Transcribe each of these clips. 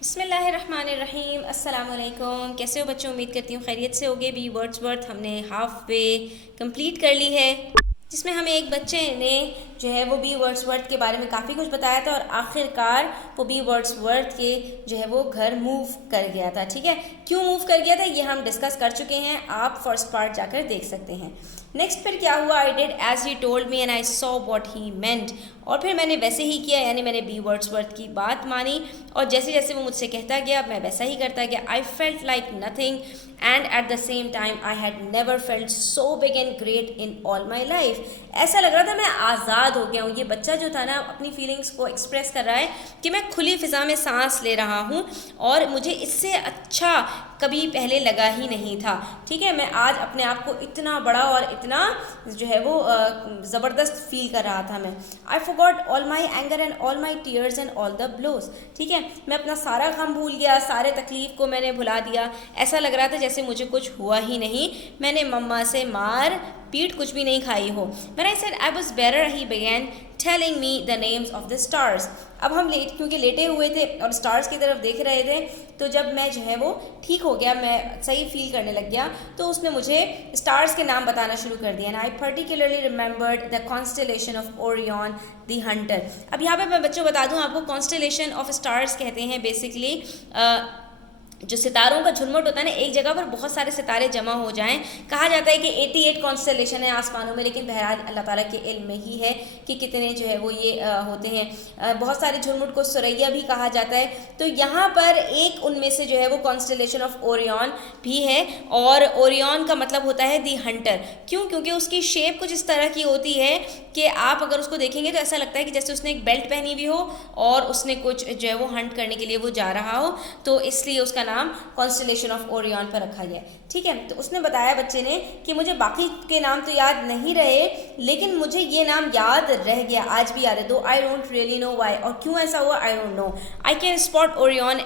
बिस्मिल्लाहिर्रहमानिर्रहीम। अस्सलाम वालेकुम। कैसे हो बच्चों? उम्मीद करती हूँ खैरियत से होगे। बी वर्ड्सवर्थ हमने हाफ वे कंप्लीट कर ली है, जिसमें हमें एक बच्चे ने जो है वो बी वर्ड्सवर्थ के बारे में काफ़ी कुछ बताया था और आखिरकार वो बी वर्ड्सवर्थ के जो है वो घर मूव कर गया था। ठीक है, क्यों मूव कर गया था ये हम डिस्कस कर चुके हैं, आप फर्स्ट पार्ट जाकर देख सकते हैं। नेक्स्ट फिर क्या हुआ, I did as he told me and I saw what he meant. और फिर मैंने वैसे ही किया, यानी मैंने बी वर्ड्सवर्थ की बात मानी और जैसे जैसे वो मुझसे कहता गया मैं वैसा ही करता गया। I felt like nothing and at the same time I had never felt so big and great in all my life. ऐसा लग रहा था मैं आज़ाद हो गया हूँ। ये बच्चा जो था ना अपनी फीलिंग्स को एक्सप्रेस कर रहा है कि मैं खुली फिज़ा में सांस ले रहा हूँ और मुझे इससे अच्छा कभी पहले लगा ही नहीं था। ठीक है, मैं आज अपने आप को इतना बड़ा और इतना जो है वो ज़बरदस्त फील कर रहा था। मैं I forgot all my anger and all my tears and all the blows. ठीक है, मैं अपना सारा गम भूल गया, सारे तकलीफ़ को मैंने भुला दिया। ऐसा लग रहा था जैसे मुझे कुछ हुआ ही नहीं, मैंने मम्मा से मार पीट कुछ भी नहीं खाई हो। When I said I was better, he began telling me the names of the stars. अब हम क्योंकि लेटे हुए थे और स्टार्स की तरफ देख रहे थे, तो जब मैं जो है वो ठीक हो गया, मैं सही फील करने लग गया, तो उसने मुझे स्टार्स के नाम बताना शुरू कर दिया। And I particularly remembered the constellation of Orion the Hunter. अब यहाँ पे मैं बच्चों बता दूँ आपको, कॉन्स्टलेशन ऑफ स्टार्स कहते हैं बेसिकली जो सितारों का झुरमुट होता है ना, एक जगह पर बहुत सारे सितारे जमा हो जाएं। कहा जाता है कि 88 कॉन्स्टलेशन है आसमानों में, लेकिन बहरहाल अल्लाह ताला के इल्म में ही है कि कितने जो है वो ये होते हैं। बहुत सारे झुरमुट को सुरैया भी कहा जाता है। तो यहाँ पर एक उनमें से जो है वो कॉन्स्टलेशन ऑफ ओरियन भी है, और ओरियन का मतलब होता है दी हंटर। क्यों? क्योंकि उसकी शेप कुछ इस तरह की होती है कि आप अगर उसको देखेंगे तो ऐसा लगता है कि जैसे उसने एक बेल्ट पहनी हुई हो और उसने कुछ जो है वो हंट करने के लिए वो जा रहा हो, तो इसलिए उसका नाम कॉन्स्टलेशन ऑफ ओरियन पर रखा गया। ठीक है, तो उसने बताया बच्चे ने कि मुझे बाकी के नाम तो याद नहीं रहे, लेकिन मुझे ये नाम याद रह गया, आज भी याद है। दो I don't really know why, और क्यों ऐसा हुआ I don't know. I can spot Orion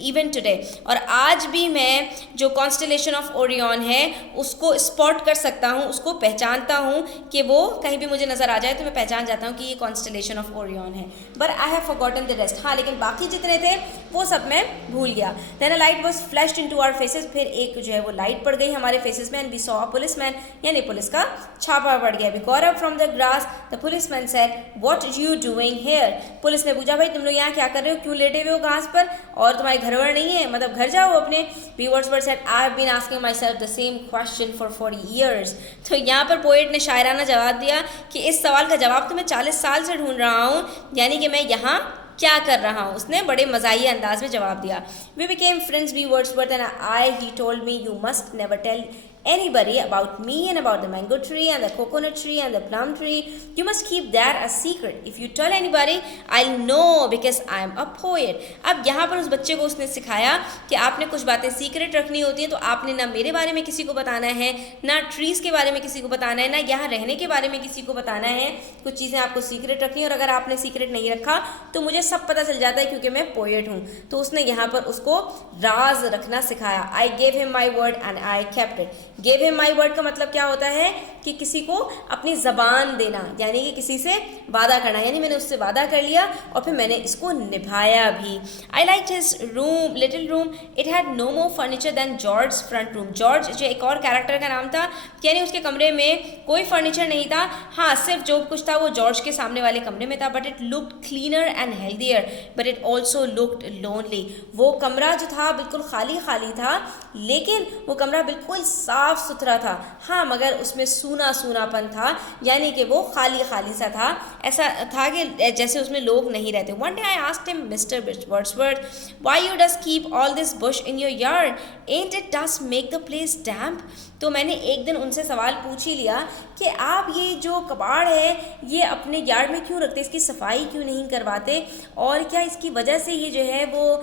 even today, और आज भी मैं जो कॉन्स्टलेशन ऑफ ओरियन है उसको स्पॉट कर सकता हूँ, उसको पहचानता हूँ कि वो कहीं भी मुझे नज़र आ जाए तो मैं पहचान जाता हूँ कि ये कॉन्स्टलेशन ऑफ ओरियन है। But I have forgotten the rest. हाँ, लेकिन बाकी जितने थे वो सब मैं भूल गया। Then a light was flashed into our faces, फिर एक जो है वो लाइट पड़ गई हमारे फेसेस में। And we saw a policeman, यानी पुलिस का छापा पड़ गया। We got up from the grass, the policeman said what you doing here. Police ने पूछा भाई तुम लोग यहाँ क्या कर रहे हो, क्यों लेटे हुए हो घास पर, और तुम्हारे घर वर नहीं है, मतलब घर जाओ अपने। B Wordsworth said I have been asking my self the same question for 40 years। तो यहाँ पर पोएट ने शायराना जवाब दिया कि इस सवाल का जवाब तो मैं 40 साल से ढूंढ रहा हूँ, यानी कि मैं यहाँ क्या कर रहा हूँ। उसने बड़े मज़ाहिया अंदाज में जवाब दिया। We became friends B Wordsworth and I he told me you must never tell anybody about me and about the mango tree and the coconut tree and the plum tree. You must keep that a secret. If you tell anybody, I'll know because I am a poet. अब यहाँ पर उस बच्चे को उसने सिखाया कि आपने कुछ बातें सीक्रेट रखनी होती हैं, तो आपने ना मेरे बारे में किसी को बताना है, ना ट्रीज़ के बारे में किसी को बताना है, ना यहाँ रहने के बारे में किसी को बताना है। कुछ चीज़ें आपको सीक्रेट रखनी है, और अगर आपने सीक्रेट नहीं रखा तो मुझे सब पता चल जाता है क्योंकि मैं पोएट हूँ। तो उसने यहाँ पर उसको राज रखना सिखाया। I gave him my word and I kept it. Give him my word का मतलब क्या होता है कि किसी को अपनी ज़बान देना, यानी कि किसी से वादा करना, यानी मैंने उससे वादा कर लिया और फिर मैंने इसको निभाया भी। I like his room, little room, it had no more furniture than George front room. George जो एक और कैरेक्टर का नाम था, यानी उसके कमरे में कोई फर्नीचर नहीं था, हाँ सिर्फ जो कुछ था वो जॉर्ज के सामने वाले कमरे में था। But it looked cleaner and healthier, but it also looked lonely. वो कमरा जो था बिल्कुल खाली खाली था, लेकिन वो कमरा बिल्कुल साफ सुथरा था, हाँ मगर उसमें सूना सूनापन था, यानी कि वो खाली खाली सा था। ऐसा था कि जैसे उसमें लोग नहीं रहते। One day I asked him mister Wordsworth why you dost keep all this bush in your yard, ain't it dost make the place damp. तो मैंने एक दिन उनसे सवाल पूछ ही लिया कि आप ये जो कबाड़ है ये अपने यार्ड में क्यों रखते, इसकी सफाई क्यों नहीं करवाते, और क्या इसकी वजह से ये जो है वो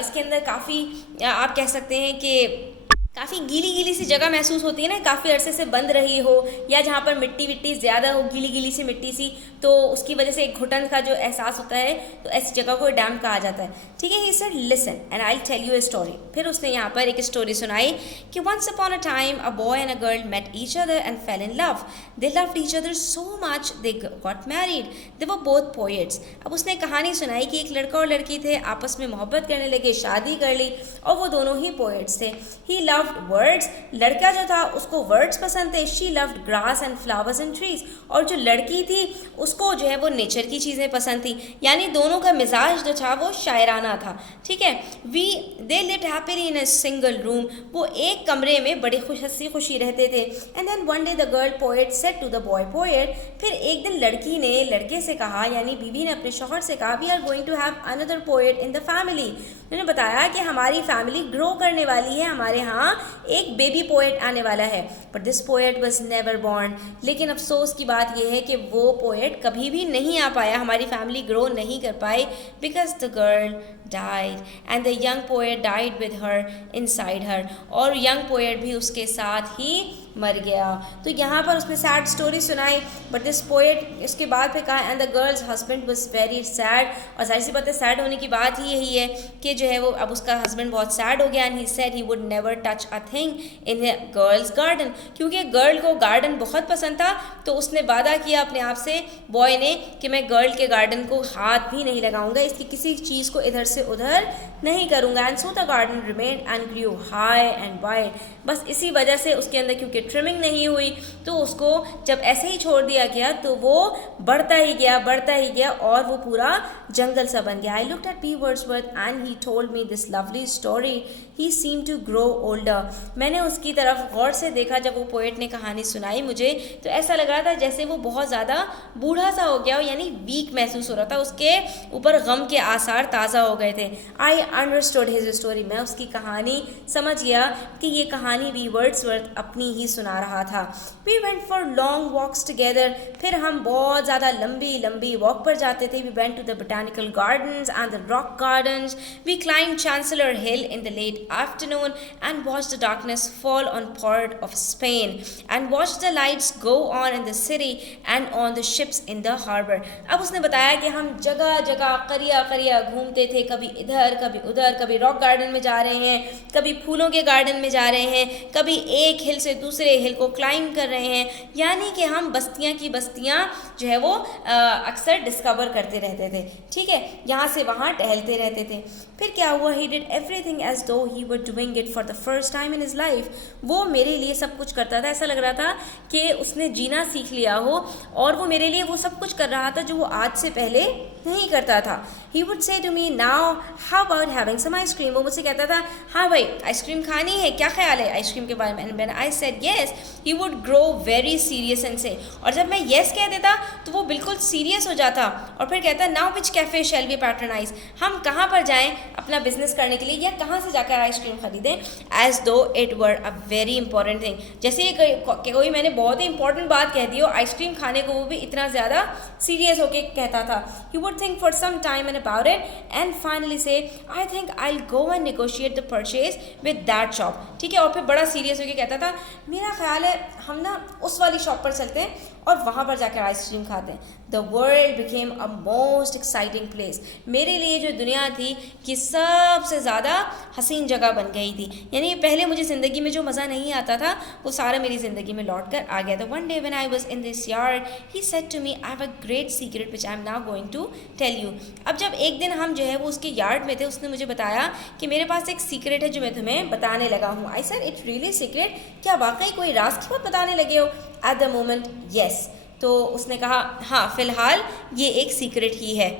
इसके अंदर काफ़ी आप कह सकते हैं कि काफ़ी गीली गीली सी जगह महसूस होती है ना, काफ़ी अरसे से बंद रही हो, या जहाँ पर मिट्टी विट्टी ज़्यादा हो, गीली गीली सी मिट्टी सी, तो उसकी वजह से एक घुटन का जो एहसास होता है, तो ऐसी जगह को डैम कहा जाता है। ठीक है, he said listen and I tell you a story. फिर उसने यहाँ पर एक स्टोरी सुनाई कि once upon a time a boy and a girl met each other and fell in love. They loved each other so much they got married. They were both poets. अब उसने कहानी सुनाई कि एक लड़का और लड़की थे, आपस में मोहब्बत करने लगे, शादी कर ली, और वो दोनों ही पोएट्स थे। ही लव्ड वर्ड्स, लड़का जो था उसको वर्ड्स पसंद थे। She loved grass and flowers and trees, और जो लड़की थी उसको जो है वो नेचर की चीज़ें पसंद थी। यानी दोनों का मिजाज जो था वो शायराना था। ठीक है, they lived happily in a single room, वो एक कमरे में बड़े हंसी खुशी रहते थे। And then one day the girl poet said to the boy poet, फिर एक दिन लड़की ने लड़के से कहा, यानी बीवी ने अपने शौहर से कहा, we are going to have another poet in the family. उन्होंने बताया कि हमारी फैमिली ग्रो करने वाली है, हमारे यहाँ एक बेबी पोएट आने वाला है। But this poet was never born, लेकिन अफसोस की बात यह है कि वो पोएट कभी भी नहीं आ पाया, हमारी फैमिली ग्रो नहीं कर पाई, because the girl died and the young poet died with her inside her, और यंग पोएट भी उसके साथ ही मर गया। तो यहाँ पर उसने सैड स्टोरी सुनाई, बट दिस पोएट इसके बाद फिर कहा and the girls husband was very sad, और जाहिर सी बात है सैड होने की बात ही यही है कि जो है वो अब उसका हस्बैंड बहुत सैड हो गया। And he said he would never touch a thing in girls garden, क्योंकि गर्ल को गार्डन बहुत पसंद था, तो उसने वादा किया अपने आप से, बॉय ने, कि मैं गर्ल के गार्डन को हाथ भी नहीं लगाऊंगा, इसकी किसी चीज़ को इधर से उधर नहीं करूंगा। And so the garden remained and Guru high and wide, बस इसी वजह से उसके अंदर क्योंकि ट्रिमिंग नहीं हुई, तो उसको जब ऐसे ही छोड़ दिया गया तो वो बढ़ता ही गया और वो पूरा जंगल सा बन गया। I looked at P Wordsworth and he told me this lovely story, he seem to grow older. मैंने उसकी तरफ गौर से देखा जब वो पोएट ने कहानी सुनाई मुझे, तो ऐसा लग रहा था जैसे वो बहुत ज़्यादा बूढ़ा सा हो गया हो, यानी वीक महसूस हो रहा था, उसके ऊपर गम के आसार ताज़ा हो गए थे। आई अंडरस्टूड हिज स्टोरी, मैं उसकी कहानी समझ गया कि ये कहानी वी वर्ड्सवर्थ अपनी ही सुना रहा था। We went for long walks together, फिर हम बहुत ज़्यादा लंबी वॉक पर जाते थे। We went to the botanical gardens and the rock gardens, we climb Chancellor Hill in the late afternoon and watched the darkness fall on part of Spain and watched the lights go on in the city and on the ships in the harbor। अब उसने बताया कि हम जगह जगह करिया घूमते थे, कभी इधर कभी उधर, कभी रॉक गार्डन में जा रहे हैं, कभी फूलों के गार्डन में जा रहे हैं, कभी एक हिल से दूसरे हिल को क्लाइंब कर रहे हैं, यानी कि हम बस्तियां की बस्तियां जो है वो अक्सर डिस्कवर करते रहते थे। ठीक है, यहाँ से वहाँ टहलते रहते थे। फिर क्या हुआ, he did everything as though he were doing it for the first time in his life. वो मेरे लिए सब कुछ करता था, ऐसा लग रहा था कि उसने जीना सीख लिया हो, और वो मेरे लिए वो सब कुछ कर रहा था जो वो आज से पहले नहीं करता था। He would say to me now how about having some ice cream, वो मुझसे कहता था हाँ भाई आइसक्रीम खानी है, क्या ख्याल है आइसक्रीम के बारे में। And when I said yes he would grow very serious and से, और जब मैं येस कह देता तो वो बिल्कुल सीरियस हो जाता और फिर कहता now which cafe shall we patronise, हम कहाँ पर जाएँ अपना बिजनेस करने के लिए, या कहाँ से जाकर आइसक्रीम खरीदें, एज दो it were a very important thing, जैसे ये कोई मैंने बहुत ही इंपॉर्टेंट बात कह दी हो, आइसक्रीम खाने को वो भी इतना ज़्यादा सीरियस होकर कहता था। He would think for some time and about it and finally say I think I will go and negotiate the purchase with that shop. ठीक है, और फिर बड़ा सीरियस होकर कहता था मेरा ख्याल है हम ना उस वाली शॉप पर चलते हैं और वहाँ पर जाकर आइसक्रीम खाते हैं। The world became a most exciting place, मेरे लिए जो दुनिया थी कि सबसे ज़्यादा हसीन जगह बन गई थी, यानी पहले मुझे ज़िंदगी में जो मज़ा नहीं आता था वो सारा मेरी ज़िंदगी में लौट कर आ गया था। One day when I was in this yard he said to me I have a great secret which I am now going to tell you. अब जब एक दिन हम जो है वो उसके यार्ड में थे, उसने मुझे बताया कि मेरे पास एक सीक्रेट है जो मैं तुम्हें बताने लगा हूँ। I said it really secret, क्या वाकई कोई राज की बात बताने लगे हो? At the moment yes. तो उसने कहा हाँ फ़िलहाल ये एक सीक्रेट ही है।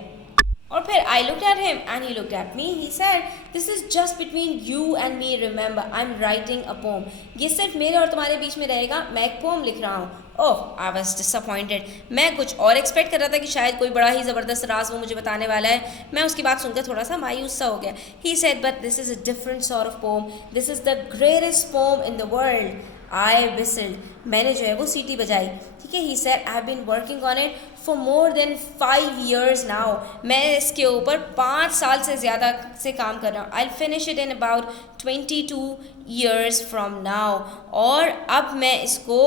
और फिर आई looked at him and he looked at me, he said this is just between you and me, remember I am writing a poem, ये सिर्फ मेरे और तुम्हारे बीच में रहेगा, मैं एक पोम लिख रहा हूँ। ओह आई वॉज डिसअपॉइंटेड, मैं कुछ और एक्सपेक्ट कर रहा था कि शायद कोई बड़ा ही ज़बरदस्त राज वो मुझे बताने वाला है। मैं उसकी बात सुनकर थोड़ा सा मायूस सा हो गया। He said but this is a different sort of poem, this is the greatest poem in the world. I whistled, मैंने जो है वो सीटी बजाई। ठीक ठीक है। He said I have been working on it for more than 5 years now, मैं इसके ऊपर 5 साल से ज़्यादा से काम कर रहा हूँ। I finish it in about 22 years from now, और अब मैं इसको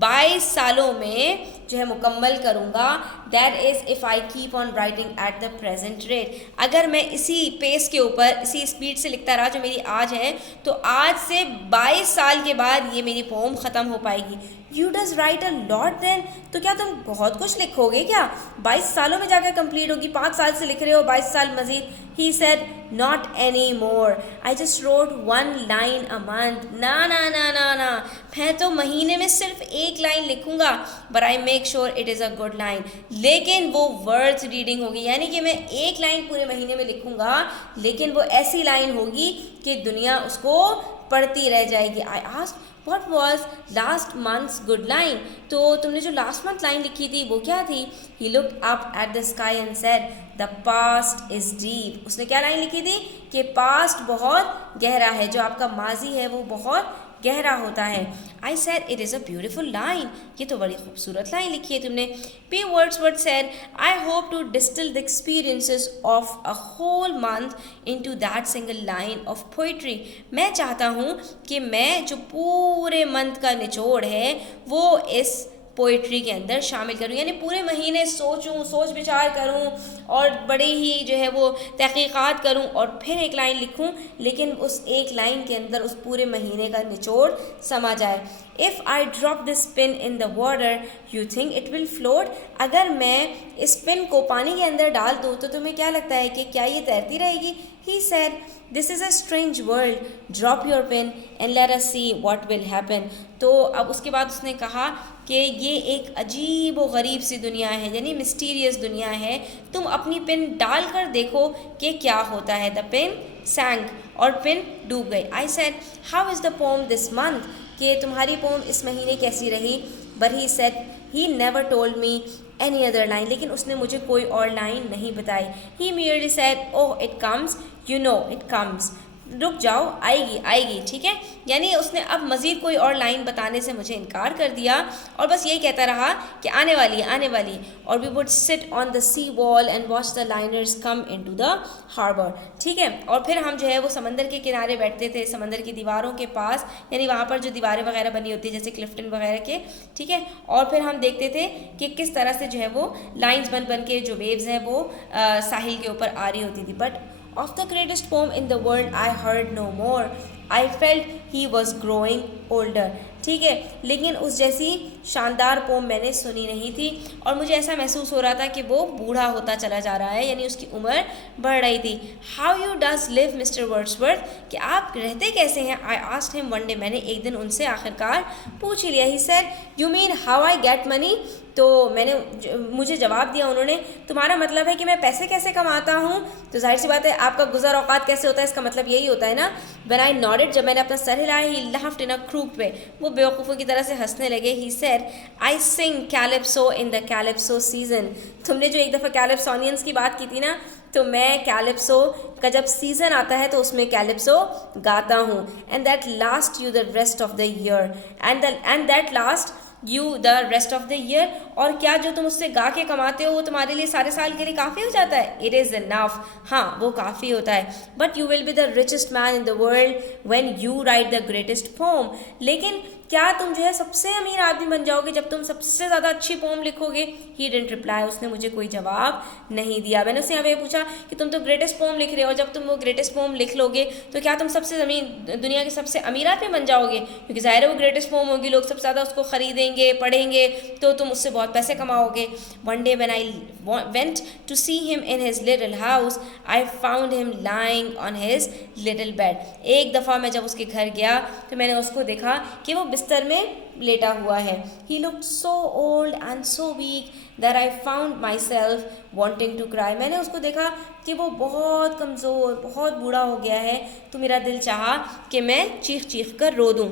22 सालों में जो है मुकम्मल करूँगा। That is if I keep on writing at the present rate, अगर मैं इसी पेस के ऊपर इसी स्पीड से लिखता रहा जो मेरी आज है, तो आज से 22 साल के बाद ये मेरी पोम ख़त्म हो पाएगी। You does write a lot then, तो क्या तुम बहुत कुछ लिखोगे क्या? 22 सालों में जाकर कंप्लीट होगी, 5 साल से लिख रहे हो, 22 साल Majeed. He said not any more, I just wrote 1 line a month। ना ना ना ना ना, मैं तो महीने में सिर्फ 1 लाइन लिखूंगा, but I make sure it is a good line, लेकिन वो वर्थ रीडिंग होगी, यानी कि मैं 1 लाइन पूरे महीने में लिखूंगा, लेकिन वो ऐसी लाइन होगी कि दुनिया उसको पढ़ती रह जाएगी। I asked What was last month's good line? तो तुमने जो लास्ट मंथ लाइन लिखी थी वो क्या थी? He looked up at the sky and said, The past is deep। उसने क्या लाइन लिखी थी कि पास्ट बहुत गहरा है, जो आपका माजी है वो बहुत गहरा होता है। I said it is a beautiful line, ये तो बड़ी खूबसूरत लाइन लिखी है तुमने। P. Wordsworth said, I hope to distill the experiences of a whole month into that single line of poetry। मैं चाहता हूँ कि मैं जो पूरे मंथ का निचोड़ है वो इस पोइट्री के अंदर शामिल करूँ, यानी पूरे महीने सोचूं, सोच विचार करूं और बड़े ही जो है वो तहकीकात करूं और फिर एक लाइन लिखूं, लेकिन उस एक लाइन के अंदर उस पूरे महीने का निचोड़ समा जाए। If I drop this pin in the water you think it will float, अगर मैं इस पिन को पानी के अंदर डाल दूँ तो तुम्हें क्या लगता है कि क्या ये तैरती रहेगी? He said this is a strange world, drop your pen and let us see what will happen. तो अब उसके बाद उसने कहा कि ये एक अजीब व गरीब सी दुनिया है, यानी मिस्टीरियस दुनिया है, तुम अपनी पिन डाल कर देखो कि क्या होता है। द पेन सैंक, और पिन डूब गई। I said how is the poem this month, कि तुम्हारी पोम इस महीने कैसी रही? But he said he never told me any other line, लेकिन उसने मुझे कोई और लाइन नहीं बताई। He merely said oh it comes, you know it comes, रुक जाओ आएगी आएगी, ठीक है। यानी उसने अब मज़ीद कोई और लाइन बताने से मुझे इनकार कर दिया और बस यही कहता रहा कि आने वाली है आने वाली है। और we would sit on the sea wall and watch the liners come into the harbour, ठीक है। और फिर हम जो है वो समंदर के किनारे बैठते थे, समंदर की दीवारों के पास, यानी वहाँ पर जो दीवारें वगैरह बनी होती है जैसे क्लिफ्टन वगैरह के, ठीक है। और फिर हम देखते थे कि किस तरह से जो है वो लाइन्स बन बन के जो वेव्स हैं वो साहिल के ऊपर आ रही होती थी। But of the greatest poem in the world I heard no more, I felt he was growing older, ठीक है। लेकिन उस जैसी शानदार पोम मैंने सुनी नहीं थी और मुझे ऐसा महसूस हो रहा था कि वो बूढ़ा होता चला जा रहा है, यानी उसकी उम्र बढ़ रही थी। How you does live mister Wordsworth, कि आप रहते कैसे हैं? आई आस्क्ड हिम वन डे, मैंने एक दिन उनसे आखिरकार पूछ ही लिया। He said you mean how I get money, तो मुझे जवाब दिया उन्होंने, तुम्हारा मतलब है कि मैं पैसे कैसे कमाता हूँ? तो जाहिर सी बात है आपका गुज़र औकात कैसे होता है, इसका मतलब यही होता है ना। व्हेन आई नॉडेड, जब मैंने अपना सर हिलाया, ही लाफ्ड इन अ क्रूक वे, वो बेवकूफ़ों की तरह से हंसने लगे। He said I sing calypso in the calypso season, तुमने जो एक दफ़ा कैलिप्सोनियंस की बात की थी ना, तो मैं कैलिप्सो का जब सीज़न आता है तो उसमें कैलिप्सो गाता हूँ। And that last you the rest of the year, and that last you the rest of the year, और क्या जो तुम उससे गा के कमाते हो वो तुम्हारे लिए सारे साल के लिए काफ़ी हो जाता है? इट इज़ इनफ, हाँ वो काफ़ी होता है। But you will be the richest man in the world when you write the greatest poem, लेकिन क्या तुम जो है सबसे अमीर आदमी बन जाओगे जब तुम सबसे ज़्यादा अच्छी पोम लिखोगे? ही डिडंट रिप्लाई, उसने मुझे कोई जवाब नहीं दिया। मैंने उससे यहाँ पे पूछा कि तुम तो ग्रेटेस्ट पोम लिख रहे हो, जब तुम वो ग्रेटेस्ट पोम लिख लोगे तो क्या तुम सबसे दुनिया के सबसे अमीर आदमी बन जाओगे? क्योंकि ज़ाहिर है वो ग्रेटेस्ट पोम होगी, लोग सबसे ज़्यादा उसको ख़रीदेंगे, पढ़ेंगे, तो तुम उससे बहुत पैसे कमाओगे। One day when I went to see him in his little house, I found him lying on his little bed. एक दफ़ा मैं जब उसके घर गया तो मैंने उसको देखा कि वो बिस्तर में लेटा हुआ है। He looked so old and so weak that I found myself wanting to cry। मैंने उसको देखा कि वो बहुत कमज़ोर, बहुत बूढ़ा हो गया है, तो मेरा दिल चाहा कि मैं चीख चीख कर रो दूँ।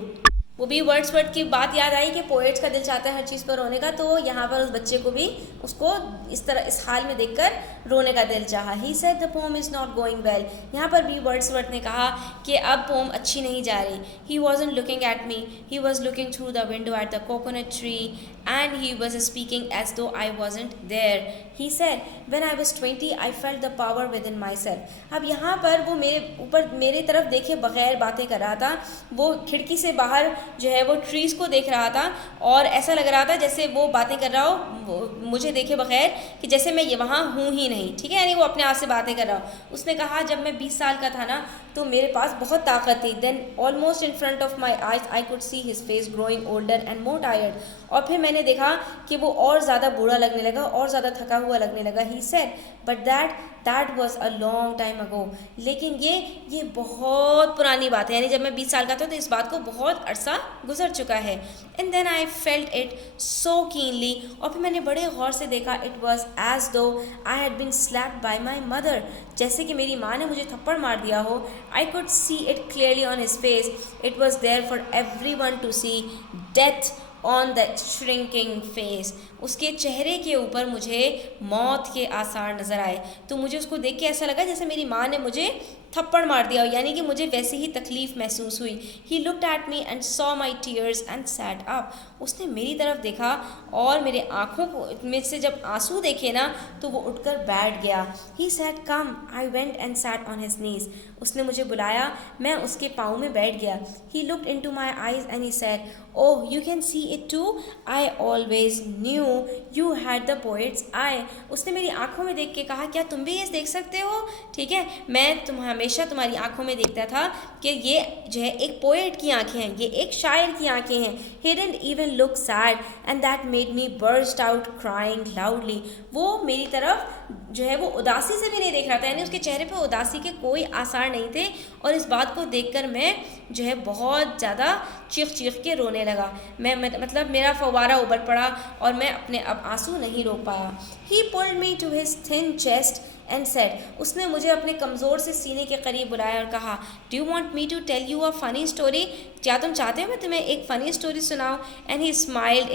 वो भी वर्ड्सवर्थ की बात याद आई कि पोएट्स का दिल चाहता है हर चीज़ पर रोने का, तो यहाँ पर उस बच्चे को भी उसको इस तरह इस हाल में देखकर रोने का दिल चाहा। He said the pome is not going well. यहाँ पर भी वर्ड्सवर्थ ने कहा कि अब पोम अच्छी नहीं जा रही। He wasn't looking at me, he was looking through the window at the coconut tree and he was speaking as though I wasn't there. He said when I was 20 I felt the power within myself. अब यहाँ पर वो मेरे तरफ देखे बगैर बातें कर रहा था। वो खिड़की से बाहर जो है वो ट्रीज़ को देख रहा था और ऐसा लग रहा था जैसे वो बातें कर रहा हो मुझे देखे बगैर, कि जैसे मैं ये वहाँ हूँ ही नहीं, ठीक है, यानी वो अपने आप से बातें कर रहा हो। उसने कहा जब मैं 20 साल का था ना तो मेरे पास बहुत ताकत थी। Then almost in front of my eyes I could see his face growing older and more tired. और फिर मैंने देखा कि वो और ज़्यादा बूढ़ा लगने लगा, और ज़्यादा थका हुआ लगने लगा। ही said but that was a long time ago. लेकिन ये बहुत पुरानी बात है, यानी जब मैं 20 साल का था तो इस बात को बहुत अरसा गुजर चुका है। And then I felt it so keenly. और फिर मैंने बड़े गौर से देखा, it was as though I had been slapped by my mother, जैसे कि मेरी माँ ने मुझे थप्पड़ मार दिया हो। I could see it clearly on his face, it was there for everyone to see, death on the shrinking face. उसके चेहरे के ऊपर मुझे मौत के आसार नज़र आए। तो मुझे उसको देख के ऐसा लगा जैसे मेरी माँ ने मुझे थप्पड़ मार दिया हो, यानी कि मुझे वैसे ही तकलीफ़ महसूस हुई। He looked at me and saw my tears and set up. उसने मेरी तरफ देखा और मेरे आँखों को में से जब आंसू देखे ना तो वो उठकर बैठ गया। He said come, I went and sat on his knees. उसने मुझे बुलाया, मैं उसके पाँव में बैठ गया। He looked into my eyes and he said oh you can see it too, I always knew you had the poet's eye. उसने मेरी आंखों में देख के कहा क्या तुम भी ये देख सकते हो? ठीक है, मैं हमेशा तुम्हारी आंखों में देखता था कि ये जो है एक पोएट की आंखें हैं, ये एक शायर की आंखें हैं। He didn't even look sad and that made me burst out crying loudly. वो मेरी तरफ जो है वो उदासी से भी नहीं देख रहा था, यानी उसके चेहरे पे उदासी के कोई आसार नहीं थे। और इस बात को देखकर मैं जो है बहुत ज़्यादा चीख चीख के रोने लगा। मतलब मेरा फव्वारा उबल पड़ा और मैं अपने अब आंसू नहीं रोक पाया। He pulled me to his thin chest and said, उसने मुझे अपने कमज़ोर से सीने के करीब बुलाया और कहा do you want me to tell you a funny story? क्या तुम चाहते हो मैं तुम्हें एक फ़नी स्टोरी सुनाऊँ? And he smiled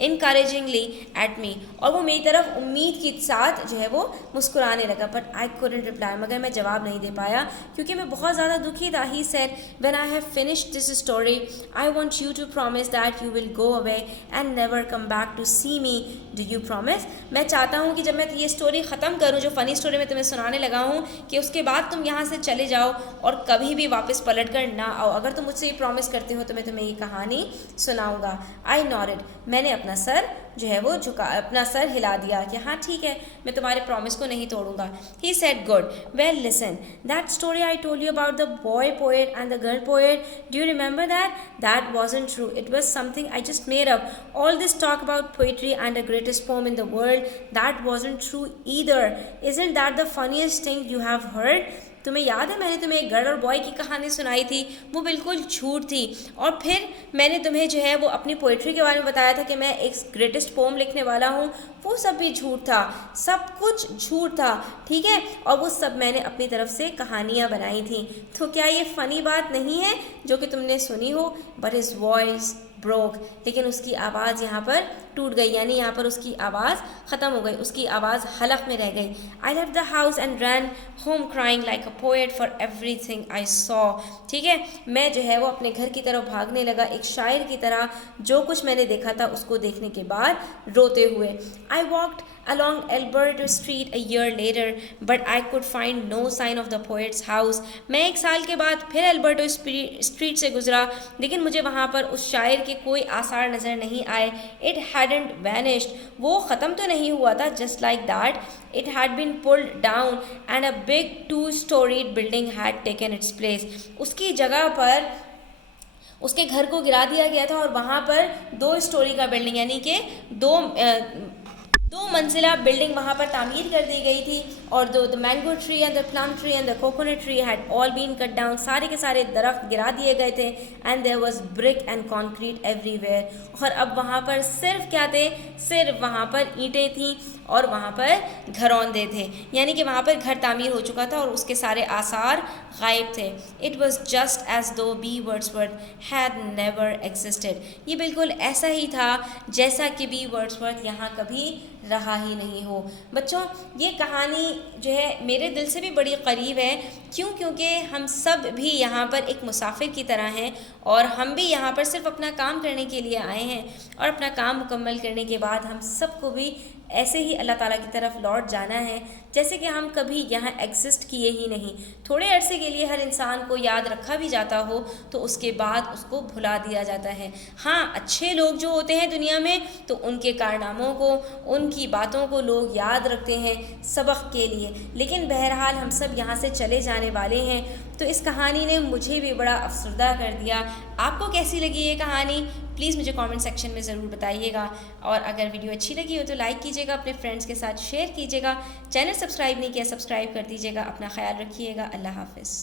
encouragingly at me. और वो मेरी तरफ उम्मीद के साथ जो है वो मुस्कुराने लगा। बट आई कुडंट रिप्लाई, मगर मैं जवाब नहीं दे पाया क्योंकि मैं बहुत ज़्यादा दुखी था। He said when I have finished this story I want you to promise that you will go away and never come back to see me, do you promise? मैं चाहता हूँ कि जब मैं ये स्टोरी ख़त्म करूँ, जो फ़नी स्टोरी मैं तुम्हें सुनाने लगा हूँ, कि उसके बाद तुम यहाँ से चले जाओ और कभी भी वापस पलट कर ना आओ। अगर तुम मुझसे ये प्रॉमिस करते हो तो मैं तुम्हें ये कहानी सुनाऊंगा। आई नॉडेड, मैंने अपना सर जो है वो अपना सर हिला दिया कि हाँ ठीक है, मैं तुम्हारे प्रॉमिस को नहीं तोड़ूंगा। He said good, well listen, that story I told you about the boy poet and the girl poet, do you remember that? That wasn't true, it was something I just made up. All this talk about poetry and the greatest poem in the world, that wasn't true either. Isn't that the funniest thing you have heard? तुम्हें याद है मैंने तुम्हें एक girl और boy की कहानी सुनाई थी, वो बिल्कुल झूठ थी। और फिर मैंने तुम्हें जो है वो अपनी पोइट्री के बारे में बताया था कि मैं एक ग्रेटेस्ट पोम लिखने वाला हूँ, वो सब भी झूठ था, सब कुछ झूठ था, ठीक है। और वो सब मैंने अपनी तरफ से कहानियाँ बनाई थी। तो क्या ये फ़नी बात नहीं है जो कि तुमने सुनी हो? बट हिज वॉइस ब्रोक, लेकिन उसकी आवाज़ यहाँ पर टूट गई, यानी यहाँ पर उसकी आवाज़ ख़त्म हो गई, उसकी आवाज़ हलक में रह गई। I left the house and run home crying like a poet for everything I saw. ठीक है, मैं जो है वो अपने घर की तरफ भागने लगा एक शायर की तरह, जो कुछ मैंने देखा था उसको देखने के बाद रोते हुए। I walked along Alberto Street a year later, but I could find no sign of the poet's house. मैं एक साल के बाद फिर एल्बर्टो स्ट्रीट से गुजरा, लेकिन मुझे वहाँ पर उस शायर के कोई आसार नज़र नहीं आए। It hadn't vanished, वो ख़त्म तो नहीं हुआ था, just like that. It had been pulled down and a big two-storied building had taken its place. उसकी जगह पर उसके घर को गिरा दिया गया था और वहाँ पर 2 स्टोरी का बिल्डिंग, यानी कि 2 मंजिला बिल्डिंग वहाँ पर तामीर कर दी गई थी और the mango tree and the plum tree and the coconut tree had all been cut down, सारे के सारे दरख्त गिरा दिए गए थे। And there was brick and concrete everywhere, और अब वहाँ पर सिर्फ क्या थे, सिर्फ वहाँ पर ईंटें थीं और वहाँ पर घरौंदे थे, यानी कि वहाँ पर घर तामीर हो चुका था और उसके सारे आसार गायब थे। It was just as though B Wordsworth had never existed, ये बिल्कुल ऐसा ही था जैसा कि बी वर्ड्सवर्थ यहाँ कभी रहा ही नहीं हो। बच्चों, ये कहानी जो है मेरे दिल से भी बड़ी करीब है। क्यों? क्योंकि हम सब भी यहाँ पर एक मुसाफिर की तरह हैं और हम भी यहाँ पर सिर्फ अपना काम करने के लिए आए हैं और अपना काम मुकम्मल करने के बाद हम सबको भी ऐसे ही अल्लाह ताला की तरफ लौट जाना है जैसे कि हम कभी यहाँ एग्जिस्ट किए ही नहीं। थोड़े अरसे के लिए हर इंसान को याद रखा भी जाता हो तो उसके बाद उसको भुला दिया जाता है। हाँ, अच्छे लोग जो होते हैं दुनिया में तो उनके कारनामों को, उनकी बातों को लोग याद रखते हैं सबक के लिए, लेकिन बहरहाल हम सब यहाँ से चले जाने वाले हैं। तो इस कहानी ने मुझे भी बड़ा अफसरदा कर दिया। आपको कैसी लगी ये कहानी? प्लीज़ मुझे कमेंट सेक्शन में ज़रूर बताइएगा, और अगर वीडियो अच्छी लगी हो तो लाइक कीजिएगा, अपने फ्रेंड्स के साथ शेयर कीजिएगा। चैनल सब्सक्राइब नहीं किया, सब्सक्राइब कर दीजिएगा। अपना ख्याल रखिएगा। अल्लाह हाफ़िज़।